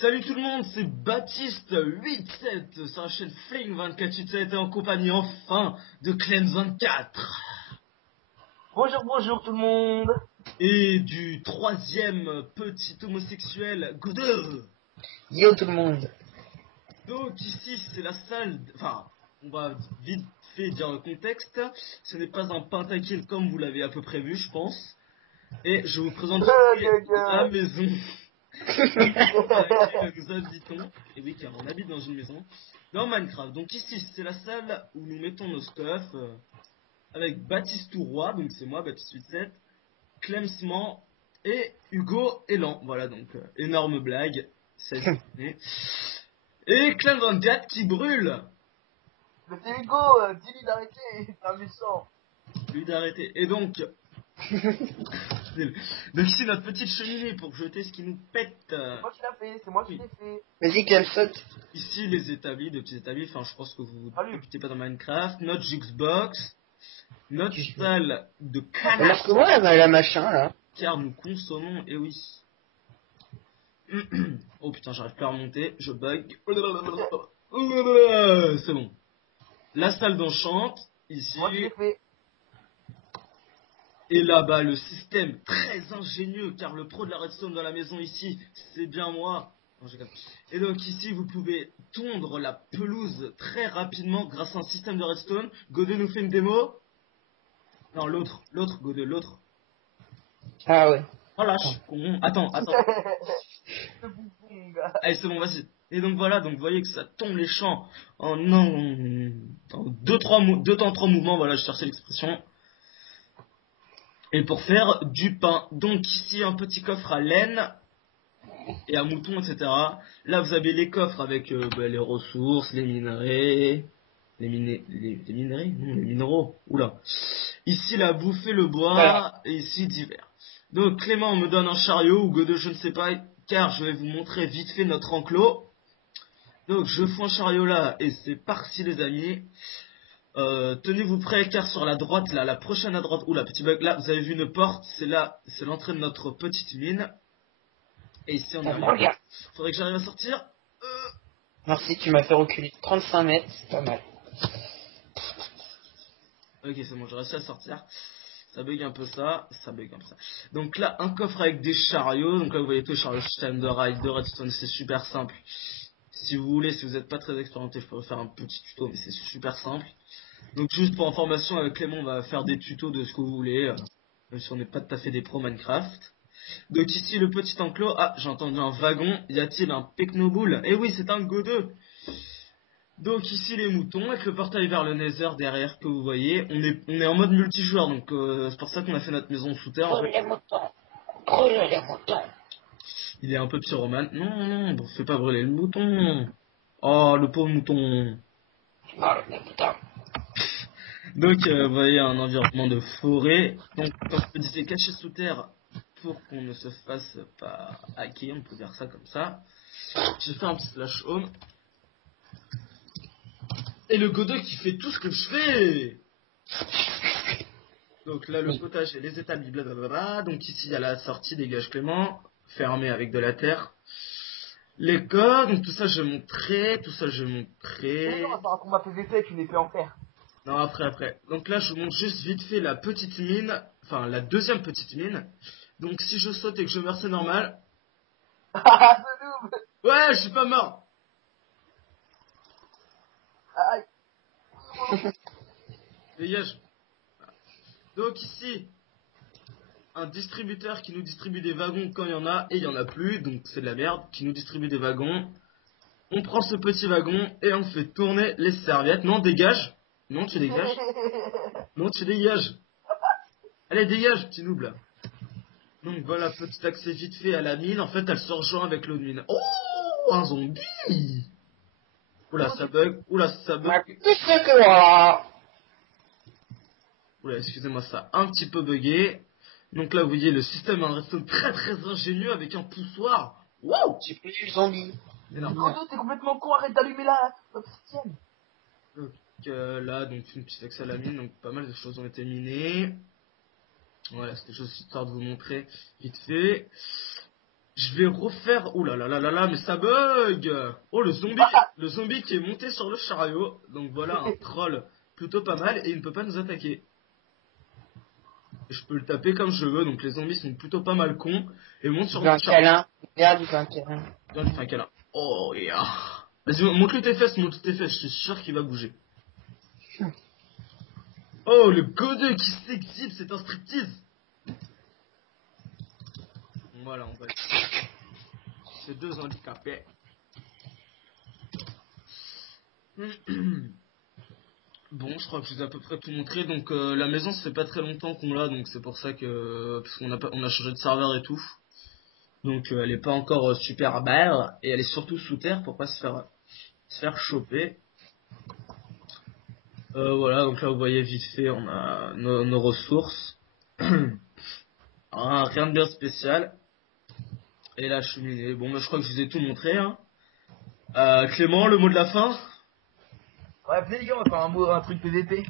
Salut tout le monde, c'est Baptiste87 sur la chaîne Fling247 et en compagnie enfin de Clem24 Bonjour tout le monde. et du troisième petit homosexuel Godeux. Yo tout le monde. Donc ici c'est la salle, enfin on va vite fait dire le contexte, ce n'est pas un pentakill comme vous l'avez à peu près vu je pense, et je vous présente la maison dans laquelle nous habitons, et oui car on habite dans une maison, dans Minecraft. Donc ici c'est la salle où nous mettons nos stuff, avec Baptiste Touroy, donc c'est moi Baptiste87, Clemsement et Hugo Elan. Voilà donc énorme blague, ça a été tourné. Et Clem24 qui brûle. Mais c'est Hugo, dis-lui d'arrêter, c'est un méchant. Lui d'arrêter. Et donc, donc ici notre petite cheminée pour jeter ce qui nous pète. C'est moi qui l'ai fait, c'est moi qui Oui. l'ai fait. Vas-y, Clem, saute. Ici les établis, de petits établis, enfin je pense que vous Salut. n'écoutez pas dans Minecraft, notre Xbox, notre salle de Parce que canard, moi, la machin, là. car nous consommons, et oui. Oh putain, j'arrive plus à remonter, je bug. C'est bon. La salle d'enchant, C'est moi qui ici. l'ai fait. Et là-bas, le système très ingénieux, car le pro de la redstone dans la maison ici, c'est bien moi. Non, je déconne. Et donc ici, vous pouvez tondre la pelouse très rapidement grâce à un système de redstone. Godeux nous fait une démo. Non, l'autre, Godeux, l'autre. Ah ouais. Oh lâche, con. Attends. Ce bouffon, gars. Allez, c'est bon, vas-y. Et donc voilà, donc vous voyez que ça tombe les champs en deux temps, trois mouvements, voilà, je cherchais l'expression. Et pour faire du pain. Donc ici, un petit coffre à laine et à mouton, etc. Là, vous avez les coffres avec les ressources, les minerais, les minerais, non, les minéraux. Oula. Ici, la bouffe et le bois, Voilà. et ici, divers. Donc Clément me donne un chariot, ou Godeux, je ne sais pas, car je vais vous montrer vite fait notre enclos. Donc je fous un chariot là, et c'est parti les amis. Tenez-vous prêts, car sur la droite, là, la prochaine à droite, ou la petit bug, là, vous avez vu une porte, c'est là, c'est l'entrée de notre petite mine. Et ici, on arrive. Regarde. Faudrait que j'arrive à sortir. Merci, tu m'as fait reculer de 35 mètres, c'est pas mal. Ok, c'est bon, j'ai réussi à sortir. Ça bug un peu ça, Donc là, un coffre avec des chariots. Donc là, vous voyez tous les chariots système de rail, de redstone, c'est super simple. Si vous voulez, si vous n'êtes pas très expérimenté, je pourrais faire un petit tuto, mais c'est super simple. Donc juste pour information, avec Clément, on va faire des tutos de ce que vous voulez, même si on n'est pas tout à fait des pros Minecraft. Donc ici, le petit enclos. Ah, j'ai entendu un wagon. Y a-t-il un Pecnoboule? Eh oui, c'est un Godeux. Donc ici, les moutons, avec le portail vers le Nether derrière que vous voyez. On est en mode multijoueur, donc c'est pour ça qu'on a fait notre maison sous terre. Brûle les moutons. Brûle les moutons. Il est un peu pyromane. Non, bon, fais pas brûler le mouton. Oh, le pauvre mouton. Brûle les moutons. Donc, vous voyez un environnement de forêt. Donc, comme je le disais, caché sous terre pour qu'on ne se fasse pas hacker, on peut dire ça comme ça. J'ai fait un petit slash home. Et le Godot qui fait tout ce que je fais. Donc là, le potage et les établis, blablabla. Donc ici, il y a la sortie, dégage Clément, fermé avec de la terre. Les codes, donc tout ça, je vais montrer. Mais non, on va faire un combat PVP avec une épée en fer. Non, après. Donc là, je vous montre juste vite fait la petite mine, enfin la deuxième petite mine. Donc si je saute et que je meurs, c'est normal. Ah, ce noob. Ouais, je suis pas mort. Aïe. Dégage. Donc ici, un distributeur qui nous distribue des wagons quand il y en a, et il y en a plus, donc c'est de la merde, qui nous distribue des wagons. On prend ce petit wagon et on fait tourner les serviettes. Non, dégage. Non, tu dégages. Non, tu dégages. Allez, dégage, petit noob là. Donc voilà, petit accès vite fait à la mine. En fait, elle se rejoint avec l'autre mine. Oh, un zombie. Oula, ça bug. Oula, excusez-moi, ça a un petit peu bugué. Donc là, vous voyez, le système a un redstone très ingénieux avec un poussoir. Wow. J'ai plus le zombie. Énorme. Godo, t'es complètement con, arrête d'allumer l'obsidienne. Donc là, donc une petite accès à la mine. Donc pas mal de choses ont été minées. Voilà, c'était juste histoire de vous montrer vite fait. Je vais refaire... Ouh là là là là là, mais ça bug. Oh, le zombie qui est monté sur le chariot. Donc voilà, un troll plutôt pas mal et il ne peut pas nous attaquer. Je peux le taper comme je veux, donc les zombies sont plutôt pas mal cons. Et monte sur Il veut le un chariot. câlin. Regarde, il veut un câlin. Regarde, il fait un câlin. Oh, yeah. Vas-y, montre-lui tes fesses, montre tes fesses, je suis sûr qu'il va bouger. Oh, le godeux qui s'exhibe, c'est un striptease. Voilà, on va... Ces deux handicapés. Bon, je crois que je vous ai à peu près tout montré. Donc la maison, ça fait pas très longtemps qu'on l'a, donc c'est pour ça que parce qu'on a pas, on a changé de serveur et tout. Donc elle est pas encore super belle et elle est surtout sous terre pour pas se faire choper. Voilà, donc là vous voyez vite fait, on a nos ressources. Rien de bien spécial. Et la cheminée. Bon, bah, je crois que je vous ai tout montré. Hein. Clément, le mot de la fin. Ouais, venez les gars, on va faire un truc PVP.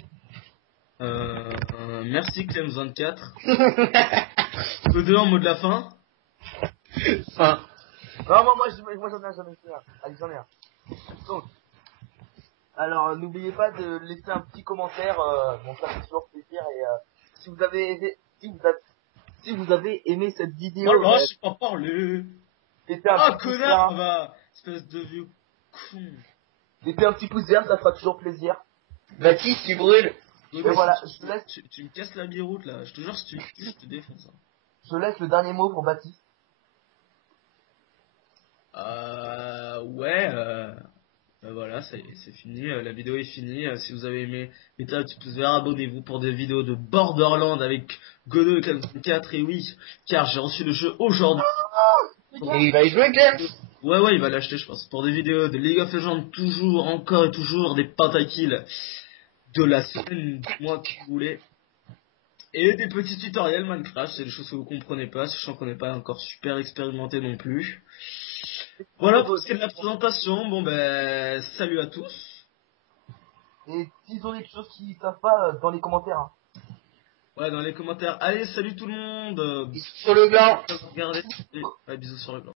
Merci Clem24. Tous deux en mot de la fin. Enfin, Non, moi j'en ai un. Allez, j'en ai un. Donc, alors n'oubliez pas de laisser un petit commentaire, bon ça fait toujours plaisir et si vous avez aimé cette vidéo, Oh là, je sais pas parler. laissez un Ah, petit pouce connard, vert, bah, espèce de vieux con. laissez un petit pouce vert, ça fera toujours plaisir. Baptiste, tu brûles. Et voilà, Tu me casses la biroute là. Je te jure, si tu me tues, je te défonce. Hein. je laisse le dernier mot pour Baptiste. Ouais, voilà, ça y est, c'est fini. La vidéo est finie. Si vous avez aimé, mettez un petit pouce vert, abonnez-vous pour des vidéos de Borderland avec Godot 4 et oui, car j'ai reçu le jeu aujourd'hui. Et il va y jouer, Clem. Ouais, il va l'acheter, je pense. Pour des vidéos de League of Legends, toujours, encore et toujours, des pentakills de la semaine, du mois que vous voulez. Et des petits tutoriels Minecraft, c'est des choses que vous comprenez pas, sachant qu'on n'est pas encore super expérimenté non plus. Voilà pour ce qui est de la présentation. Bon ben, salut à tous. Et s'ils ont des choses qu'ils savent pas, dans les commentaires. Hein. Ouais, dans les commentaires. Allez, salut tout le monde. Sur le blanc. Regardez. Ouais, bisous sur le blanc.